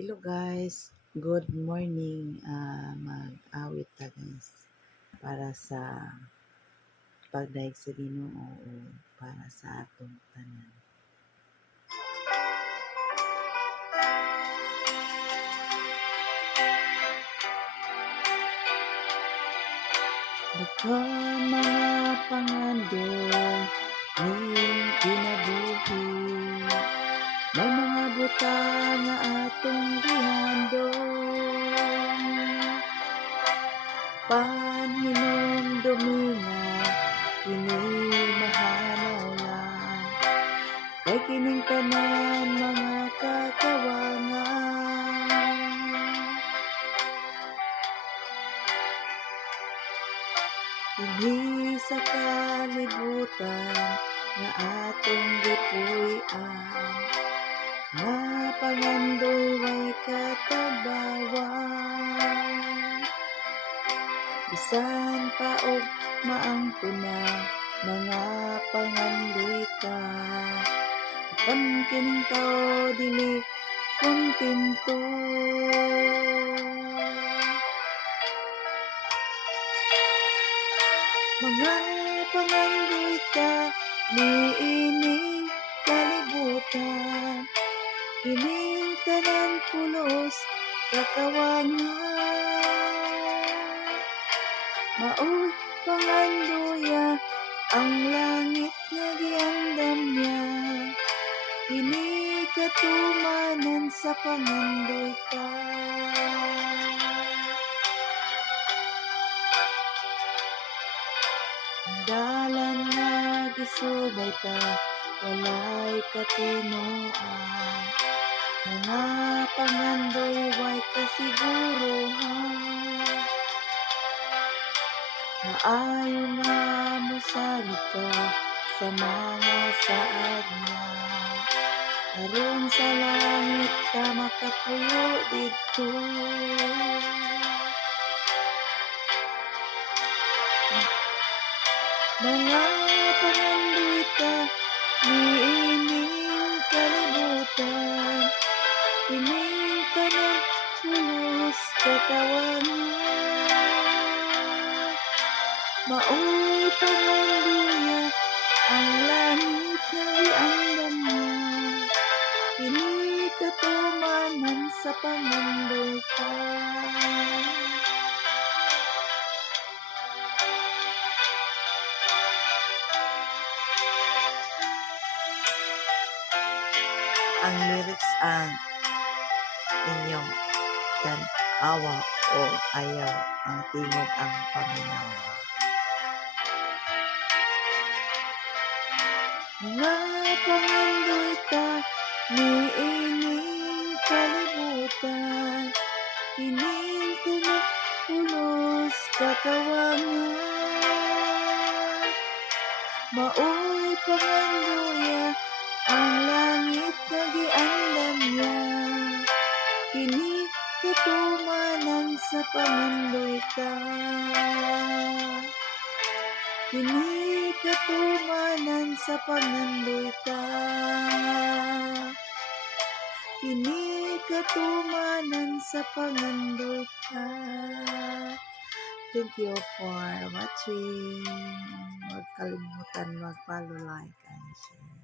Hello guys, good morning. Mag-awit ta guys para sa pagdaig sa Ginoo o para sa atong tanan. Daghang mga pangandoy ning kinabuhi, may mga butang nga atong gihandom. Panhinumdumi nga kini mahanaw lang, kay kining tanan mga katawangan. Dinhi sa kalibutan nga atong gipuy-an, nga pangandoy way katabawan. Bisan pa og maangkona mga pangandoy ta, apan kining tao dili kontento. Mga pangandoy ta niining kalibutan, kining tanan pulos kakawangan. Maoy pangandoya ang langit nga giandam niya, kini katumanan sa pangandoy ta. Dalan nga gisubay ta, walay katinuan, mga pangandoy way kasiguruhan. Maayo nga mosalig ka sa mga saad niya, aron sa langit ka makapuyo didto. Mga pangandoy ta niining kalibutan, kining tanan pulos katawangan. Maoy pangandoya ang langit nga giandam niya, kini katumanan sa pangandoy ta. Ang lyrics ang inyong tan-awa o ayaw, ang tingog ang paminawa. Nga pangandoy ta niining kalibutan, kining tanan pulos katawangan. Maoy pangandoya ang langit nga giandam niya, kini katumanan sa pangandoy ta. Kini katumanan sa pangandoy ta. Kini katumanan sa pangandoy ta. Thank you for watching. Huwag kalimutan mag-follow, like, and share.